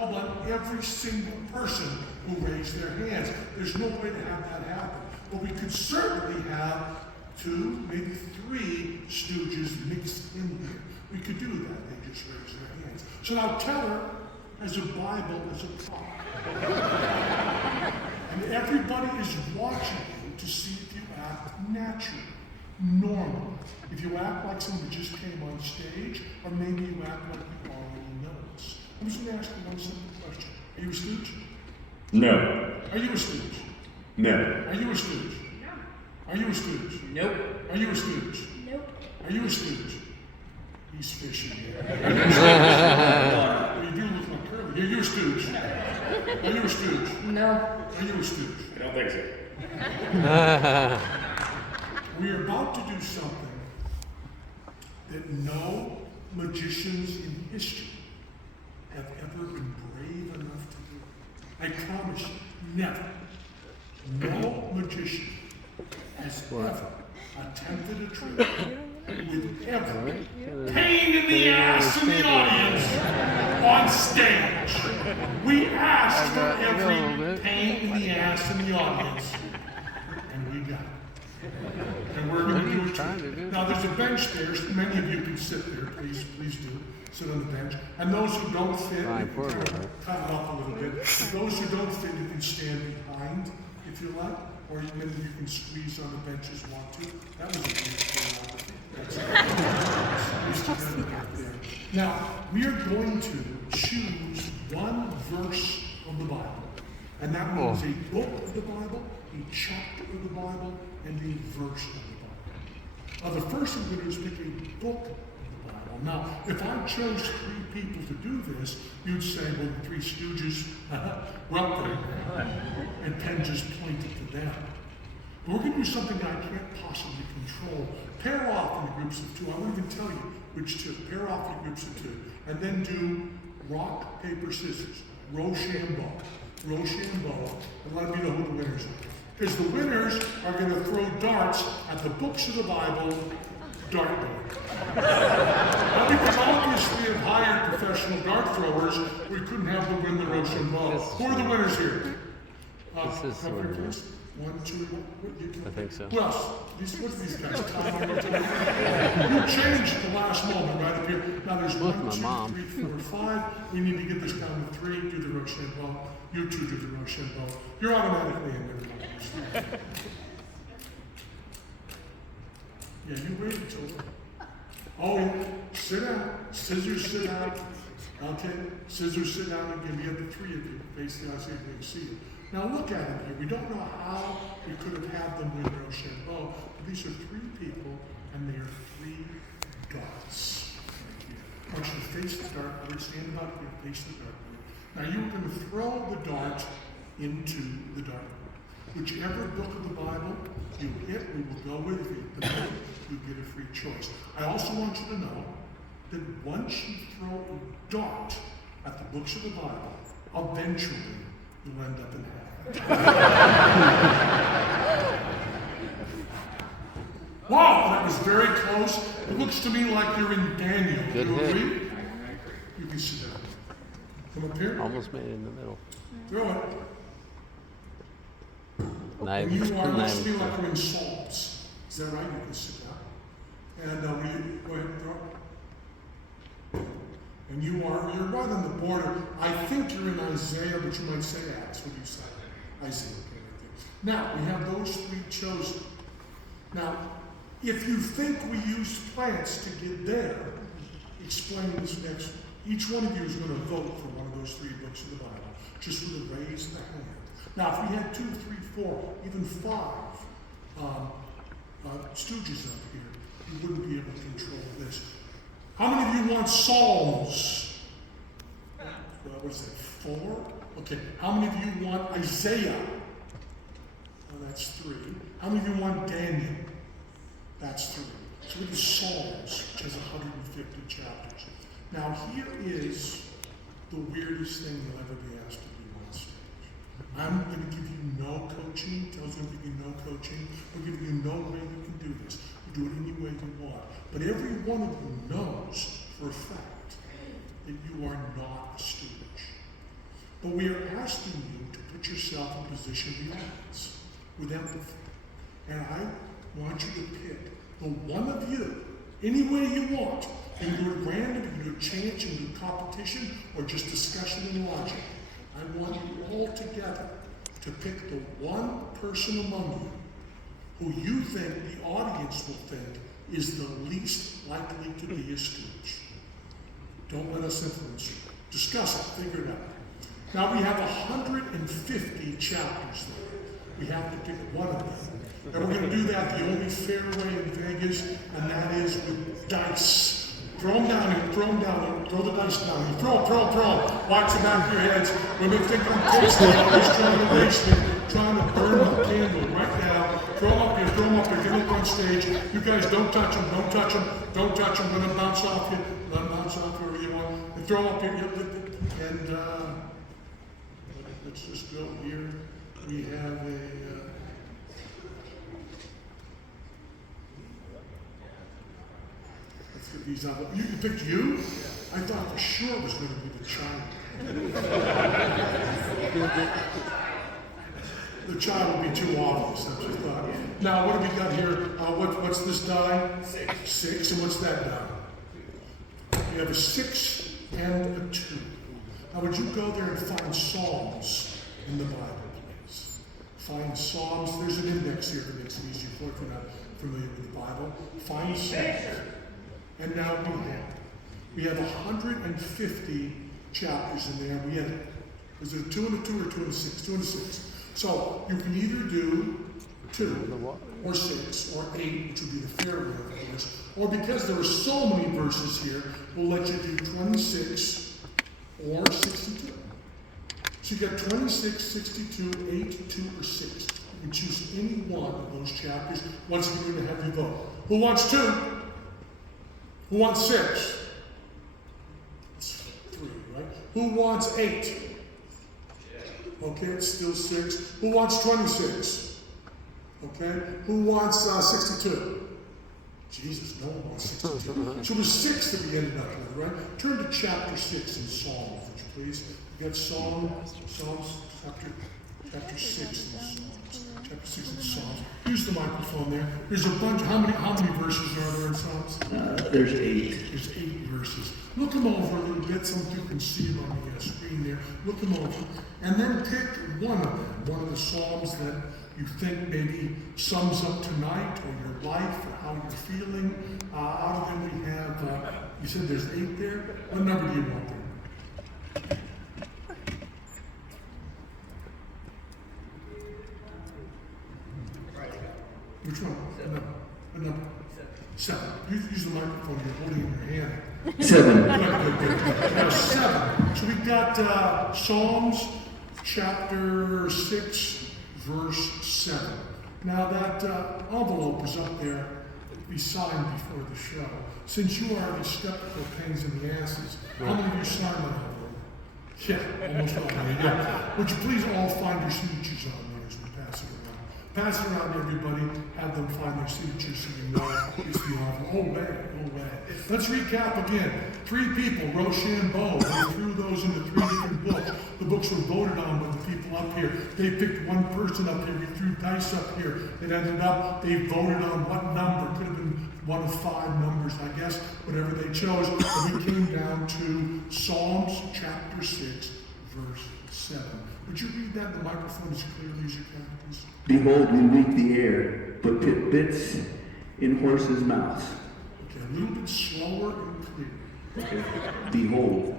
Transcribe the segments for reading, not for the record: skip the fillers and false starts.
on every single person who raised their hands. There's no way to have that happen. But we could certainly have 2, maybe 3 stooges mixed in here. We could do that. They just raise their hands. So now Teller has a Bible as a prop. And everybody is watching you to see if you act natural, normal. If you act like someone who just came on stage, or maybe you act like you already know us. I'm just going to ask you one simple question. Are you a stooge? No. Are you a stooge? No. Are you a stooge? No. Are you a stooge? Nope. Are you a stooge? Nope. Are you a stooge? He's fishing here. Are you a stooge? You do look like Curly. Are you a stooge? Are you a stooge? No. Are you a stooge? I don't think so. We are about to do something that no magicians in history have ever been brave enough to do. I promise you, never. No magician has ever attempted a trick with every pain in the ass in the audience on stage. We asked for every pain in the ass in the audience, and we got it. And we're going to do it too. Now there's a bench there. Many of you can sit there. Please do. Sit on the bench. And those who don't fit, you can kind of cut it up a little bit. But those who don't fit, you can stand behind if you like. Or many of you can squeeze on the bench as you want to. That was a beautiful Now, we are going to choose one verse of the Bible. And that means a book of the Bible, a chapter of the Bible, and a verse of the Bible. The first thing we're going to do is pick a book of the Bible. Now, if I chose 3 people to do this, you'd say, well, the 3 stooges, well, and Penn just pointed to them. But we're going to do something that I can't possibly control. Pair off in groups of 2. I won't even tell you which 2. Pair off in groups of 2. And then do rock, paper, scissors. Rochambeau. Rochambeau. And let me know who the winners are. Because the winners are going to throw darts at the books of the Bible dartboard. Now, because obviously we have hired professional dart throwers, we couldn't have them win the Rochambeau. Who are the winners here? This is one. 1, 2, I think so. Who else? What are these guys? You changed the last moment right up here. Now there's 1, 2, 3, 4, 5. We need to get this down to 3. Do the Rochambeau. You 2 do the Rochambeau. You're automatically in there. Yeah, you wait until. Oh, sit down. Scissors, sit down. Okay, scissors, sit down again. We have the 3 of you. Basically, I see if we can see you. Now look at it here. We don't know how we could have had them win Rochambeau, but these are 3 people, and they are 3 darts. Right here. I want you to face the dartboard. Stand about here. Face the dartboard. Now you're going to throw the dart into the dartboard. Whichever book of the Bible you hit, we will go with. If you hit the book, you get a free choice. I also want you to know that once you throw a dart at the books of the Bible, eventually you'll end up in heaven. Wow, that was very close. It looks to me like you're in Daniel. Good you hit. agree? You can sit down. Come up here. Almost made it in the middle. Throw it. Nice. You are, looks Nice. to me like we're in Psalms. Is that right? You can sit down. And will you go ahead and throw it? And you're right on the border. I think you're in Isaiah, but you might say Acts. What do you say? Isaiah. Okay, right there. Now, we have those 3 chosen. Now, if you think we used plants to get there, explain this next one. Each one of you is going to vote for one of those 3 books of the Bible. Just with a raise the hand. Now, if we had 2, 3, 4, even 5 stooges up here, you wouldn't be able to control this. How many of you want Psalms? What is that, 4? Okay. How many of you want Isaiah? Well, that's 3. How many of you want Daniel? That's 3. So look at Psalms, which has 150 chapters. Now, here is the weirdest thing you'll ever be asked to do on stage. I'm going to give you no coaching. Tell's going to give you no coaching. We're giving you no way you can do this. You do it any way you want. But every one of you knows for a fact that you are not a stooge. But we are asking you to put yourself in a position of the audience with empathy. And I want you to pick the one of you, any way you want. You can do it random, you can do a chance, you can do competition, or just discussion and logic. I want you all together to pick the one person among you who you think the audience will think is the least likely to be a stooge. Don't let us influence you. Discuss it, figure it out. Now we have 150 chapters there. We have to pick one of them. And we're going to do that the only fair way in Vegas, and that is with dice. Throw them down here, throw them down here, throw the dice down here. Throw them. Watch the back of your heads. Women think I'm tasting it, just trying to waste it, trying to burn my candle right now. Throw them up here, get up on stage. You guys don't touch them. Let them bounce off you. Let them bounce off wherever you want. And throw them up here, and let's just go here. We have let's get these up. You picked you? I thought for sure it was going to be the child. The child would be too obvious, that's what I thought. Now, what have we got here? What's this die? 6. And what's that die? We have a 6 and a 2. Now, would you go there and find Psalms in the Bible, please? Find Psalms. There's an index here that makes it easier for if you're not familiar with the Bible. Find Psalms. And now we have 150 chapters in there. Is it a 2 and a 2 or 2 and a 6? 2 and a 6. So you can either do 2 or 6 or 8, which would be the fair way, of course. Or because there are so many verses here, we'll let you do 26 or 62. So you got 26, 62, 8, 2, or 6. You can choose any one of those chapters. Once again, we're going to have you vote. Who wants 2? Who wants 6? It's 3, right? Who wants 8? Okay, it's still 6. Who wants 26? Okay. Who wants 62? Jesus, no one wants 62. So there's 6 that we ended up with, right? Turn to chapter 6 in Psalms, would you please? You got Psalms, chapter 6 in Psalms. Chapter 6 in Psalms. Use the microphone there. There's a bunch. How many verses are there in Psalms? There's 8. There's 8 verses. Look them over a little bit. Some people can see it on the screen there. Look them over. And then pick one of them. One of the Psalms that you think maybe sums up tonight or your life or how you're feeling. Out of them we have, you said there's 8 there? What number do you want there? Which one? Another. 7. Use the microphone. You're holding it in your hand. 7. Good. Now 7. So we've got Psalms chapter 6, verse 7. Now that envelope is up there to be signed before the show. Since you are the skeptical pains in the asses, how many of you signed that envelope? Yeah, almost all of you. Yeah. Would you please all find your signatures on there as we pass it around? Pass it around to everybody, have them find their signatures so you know it's the envelope. Oh, way. Let's recap again. 3 people, Rochambeau, they threw those into 3 different books. The books were voted on by the people up here. They picked one person up here, we threw dice up here. It ended up, they voted on what number. Could have been one of 5 numbers, I guess, whatever they chose. And we came down to Psalms chapter 6, verse 7. Would you read that? The microphone is clearly as you can, please. Behold, we weep the air, but put bits in horses' mouths. Okay, a little bit slower and clear. Okay. Behold,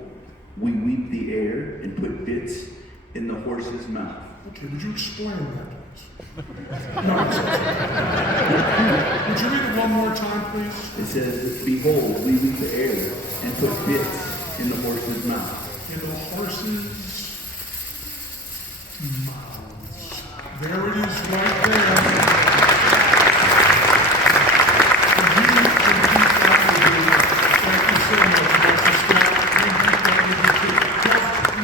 we weep the air and put bits in the horse's mouth. Okay, would you explain that, please? No, would you read it one more time, please? It says, behold, we weep the air and put bits in the horse's mouth. In the horse's mouths. There it is right there. Thank you so much, Dr. Scott.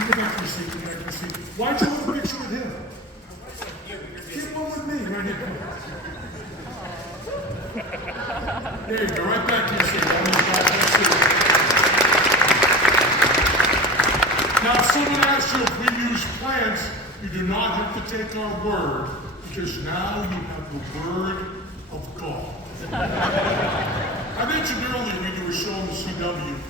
Go back to your seat. Why'd you want a picture with him? Get one with me, right here. There you go, right back to your seat. Now, if someone asks you if we use France, you do not have to take our word, because now you have the word of God. I mentioned earlier when you were showing the CW